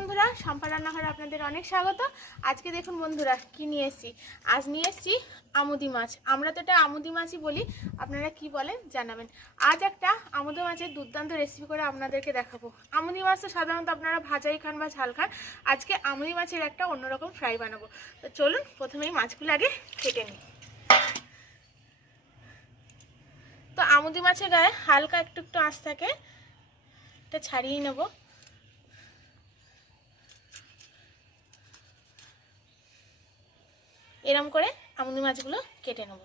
বন্ধুরা সম্পা রান্নাঘরে আপনাদের অনেক স্বাগত। আজকে দেখুন বন্ধুরা, কি নিয়ে এসেছি? আজ নিয়ে এসেছি আমুদি মাছ। আমরা তো এটা আমুদি মাছই বলি, আপনারা কি বলেন জানাবেন। আজ একটা আমুদি মাছের দুর্দান্ত রেসিপি করে আপনাদেরকে দেখাবো। আমুদি মাছ তো সাধারণত আপনারা ভাজাই খান বা ঝাল খান, আজকে আমুদি মাছের একটা অন্যরকম ফ্রাই বানাবো। তো চলুন প্রথমেই মাছগুলো আগে কেটে নিই। তো আমুদি মাছের গায়ে হালকা একটু একটু আঁচ থাকে, এটা ছাড়িয়ে নেব। এরম করে আমুদি মাছগুলো কেটে নেব।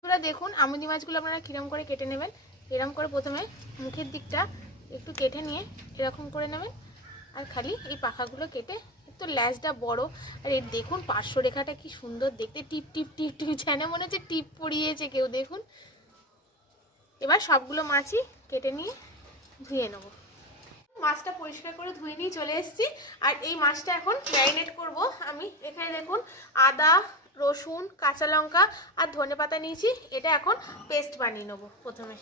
পুরো দেখুন, আমুদি মাছগুলো আপনারা কীরম করে কেটে নেবেন? এরম করে প্রথমে মুখের দিকটা একটু কেটে নিয়ে এরকম করে নেবেন। আর খালি এই পাখাগুলো কেটে একটু ল্যাজটা বড়। আর এর দেখুন, পার্শ্ব রেখাটা কি সুন্দর দেখতে। টিপ টিপ টিপ টিপ, যেন মনে হচ্ছে টিপ পড়িয়েছে কেউ। দেখুন, এবার সবগুলো মাছই কেটে নিয়ে ধুয়ে নেব। মাছটা পরিষ্কার করে ধুয়ে নিয়ে চলে এসেছি। আর এই মাছটা এখন ম্যারিনেট করব আমি। এখানে দেখুন, আদা, রসুন, কাঁচা লঙ্কা আর ধনে পাতা নিয়েছি। এটা এখন পেস্ট বানিয়ে নেব প্রথমে।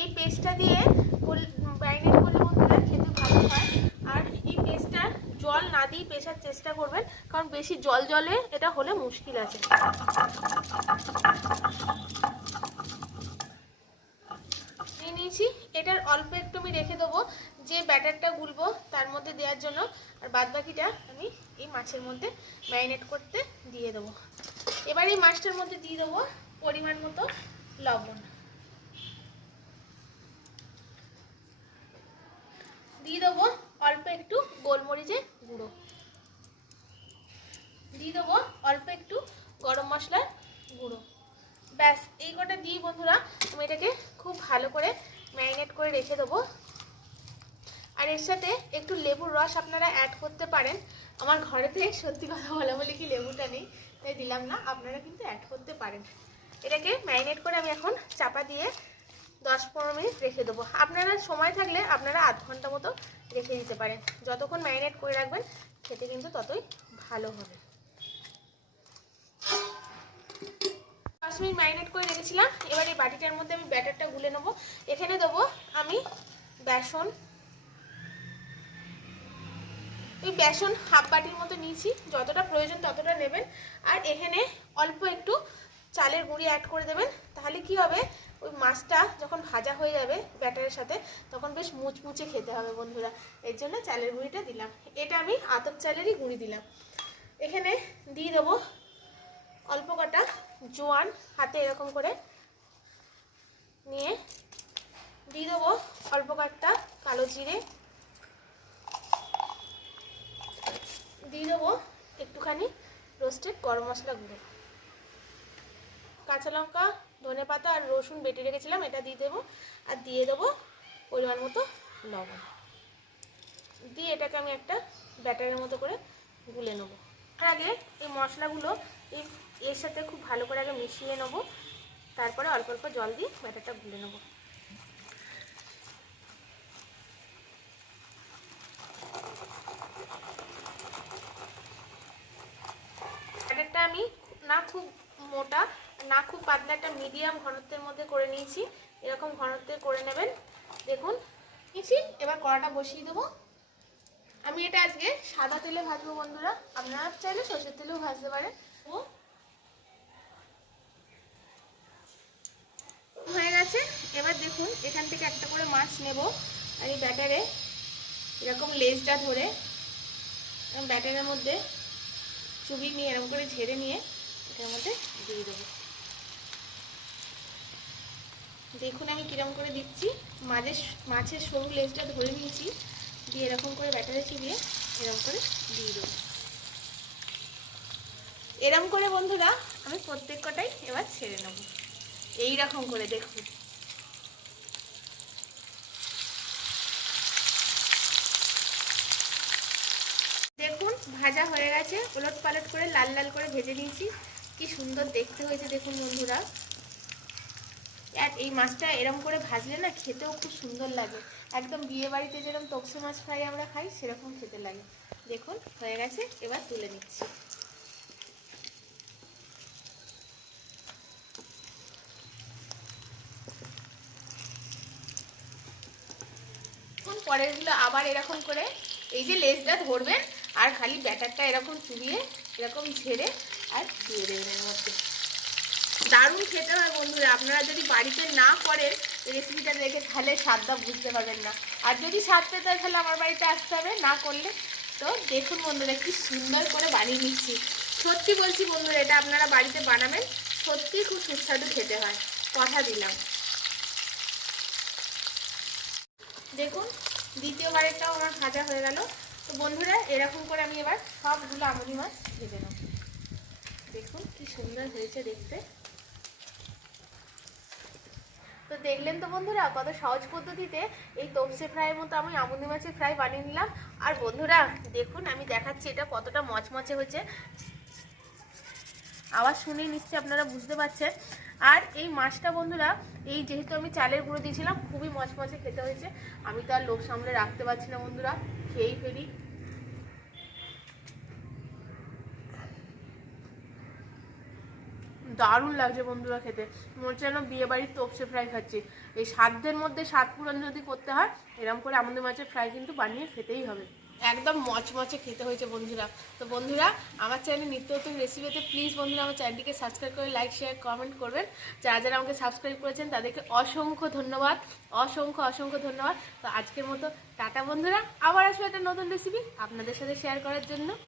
এই পেস্টটা দিয়ে ম্যারিনেট করলে বন্ধুরা খেতে ভালো হয়। আর এই পেস্টটা জল না দিয়ে পেশার চেষ্টা করবেন, কারণ বেশি জল জলে এটা হলে মুশকিল আছে নিয়ে নিয়েছি এটার অল্প একটু আমি রেখে দেবো যে ব্যাটারটা গুলবো তার মধ্যে দেওয়ার জন্য। আর বাদ বাকিটা আমি এই মাছের মধ্যে ম্যারিনেট করতে দিয়ে দেবো। এবার এই মাছটার মধ্যে দিয়ে দেবো পরিমাণ মতো লবণ। দিয়ে দেবো অল্প একটু গোলমরিচের গুঁড়ো। দিয়ে দেবো অল্প একটু গরম মশলার গুঁড়ো। ব্যাস, এই কটা দিয়ে বন্ধুরা। আমি এটাকে খুব ভালো করে ম্যারিনেট করে রেখে দেবো। আর এর সাথে একটু লেবুর রস আপনারা অ্যাড করতে পারেন। আমার ঘরেতে সত্যি কথা বলা বলে কি লেবুটা নেই, তাই দিলাম না, আপনারা কিন্তু অ্যাড করতে পারেন। এটাকে ম্যারিনেট করে আমি এখন চাপা দিয়ে দশ পনেরো মিনিট রেখে দেবো। আপনারা সময় থাকলে আপনারা আধ ঘণ্টা মতো রেখে দিতে পারেন। যতক্ষণ ম্যারিনেট করে রাখবেন, খেতে কিন্তু ততই ভালো হবে। দশ মিনিট ম্যারিনেট করে রেখেছিলাম, এবার এই বাটিটার মধ্যে আমি ব্যাটারটা গুলে নেব। বেসন। ওই বেসন হাফ বাটির মতো নিয়েছি, যতটা প্রয়োজন ততটা নেবেন। আর এখানে অল্প একটু চালের গুঁড়ি অ্যাড করে দেবেন, তাহলে কি হবে? ওই মাছটা যখন ভাজা হয়ে যাবে ব্যাটারের সাথে, তখন বেশ মুচমুচে খেতে হবে বন্ধুরা। এর জন্য চালের গুঁড়িটা দিলাম। এটা আমি আতপ চালেরই গুঁড়ি দিলাম। এখানে দিয়ে দেবো অল্প কটা জোয়ান, হাতে এরকম করে নিয়ে দিয়ে দেবো অল্প কয়েকটা কালো জিরে। দিয়ে দেবো একটুখানি রোস্টেড গরম মশলা গুঁড়ো। কাঁচা লঙ্কা, ধনে পাতা আর রসুন বেটে রেখেছিলাম, এটা দিয়ে দেবো। আর দিয়ে দেবো পরিমাণ মতো লবণ। দিয়ে এটাকে আমি একটা ব্যাটারের মতো করে গুলে নেব। তার আগে এই মশলাগুলো এর সাথে খুব ভালো করে আগে মিশিয়ে নেব। তারপরে অল্প অল্প জল দিয়ে ব্যাটারটা গুলে নেব ব্যাটারটা আমি না খুব মোটা না খুব পাতলা একটা মিডিয়াম ঘনত্বের মধ্যে করে নিয়েছি। এরকম ঘনত্বে করে নেবেন। দেখুন, নিয়েছি। এবার কড়াটা বসিয়ে দেবো। আমি এটা আজকে সাদা তেলে ভাজবো বন্ধুরা। আপনারা চাইলে সর্ষের তেলেও ভাজতে পারেন। ও, হয়ে গেছে। এবার দেখুন, এখান থেকে একটা করে মাছ নেব আর এই ব্যাটারে এরকম লেজটা ধরে ব্যাটারের মধ্যে চুবি নিয়ে এরকম করে ঝেড়ে নিয়ে এটার মধ্যে দিয়ে দেবো। দেখুন আমি কিরম করে দিচ্ছি। মাঝে মাছের সরু লেজটা ধরে নিয়েছি, দিয়ে এরকম করে ব্যাটারে চিবিয়ে এরকম করে দিয়ে দেবো। এরম করে বন্ধুরা আমি প্রত্যেক কটাই এবার ছেড়ে নেব। এইরকম করে দেখুন। দেখুন, ভাজা হয়ে গেছে। ওলট পালট করে লাল লাল করে ভেজে নিয়েছি। কি সুন্দর দেখতে হয়েছে দেখুন বন্ধুরা। এই মাছটা এরম করে ভাজলে না খেতেও খুব সুন্দর লাগে। একদম বিয়ে বাড়িতে যেরকম তকসে মাছ ফ্রাই আমরা খাই, সেরকম খেতে লাগে। দেখুন, হয়ে গেছে, এবার তুলে নিচ্ছি। পরেরগুলো আবার এরকম করে, এই যে লেজটা ধরবেন, আর খালি ব্যাটারটা এরকম চুবিয়ে, এরকম ঝেড়ে আর দিয়ে দেবেন এর মধ্যে। দারুণ খেতে হয় বন্ধুরা। আপনারা যদি বাড়িতে না করেন রেসিপিটা দেখে তাহলে স্বাদটা বুঝতে পারবেন না। আর যদি স্বাদ পেতে হয়, তাহলে আমার বাড়িতে আসতে হবে। না করলে তো দেখুন বন্ধুরা, কি সুন্দর করে বানিয়ে নিচ্ছি। সত্যি বলছি বন্ধুরা, এটা আপনারা বাড়িতে বানাবেন সত্যিই খুব সুস্বাদু খেতে হয়। কথা দিলাম। দেখুন, দ্বিতীয়বারেরটাও আমার ভাজা হয়ে গেল। তো বন্ধুরা, এরকম করে আমি এবার সবগুলো আমুদি মাছ ভেজে নেব। দেখুন, কি সুন্দর হয়েছে দেখতে। তো দেখলেন তো বন্ধুরা, কত সহজ পদ্ধতিতে এই তপসে ফ্রাইয়ের মতো আমি আমুদি মাছের ফ্রাই বানিয়ে নিলাম। আর বন্ধুরা, দেখুন, আমি দেখাচ্ছি এটা কতটা মচমচে হয়েছে। আওয়াজ শুনেই নিশ্চয়ই আপনারা বুঝতে পারছেন। আর এই মাছটা বন্ধুরা, এই যেহেতু আমি চালের গুঁড়ো দিয়েছিলাম, খুবই মচমচে খেতে হয়েছে। আমি তো আর লোভ সামলে রাখতে পারছি না বন্ধুরা, খেয়েই ফেলি। দারুণ লাগছে বন্ধুরা খেতে। মনে হচ্ছে যেন বিয়ে বাড়ির তপসে ফ্রাই খাচ্ছি। এই সাধ্যের মধ্যে স্বাদ পূরণ যদি করতে হয় এরকম করে আমাদের মাছের ফ্রাই কিন্তু বানিয়ে খেতেই হবে। একদম মচমচে খেতে হয়েছে বন্ধুরা। তো বন্ধুরা, আমার চ্যানেলে নিত্য নতুন রেসিপিতে প্লিজ বন্ধুরা আমার চ্যানেলটিকে সাবস্ক্রাইব করে লাইক শেয়ার কমেন্ট করবেন। যারা যারা আমাকে সাবস্ক্রাইব করেছেন, তাদেরকে অসংখ্য ধন্যবাদ। অসংখ্য অসংখ্য ধন্যবাদ। তো আজকের মতো টাটা বন্ধুরা। আবার আসবে একটা নতুন রেসিপি আপনাদের সাথে শেয়ার করার জন্য।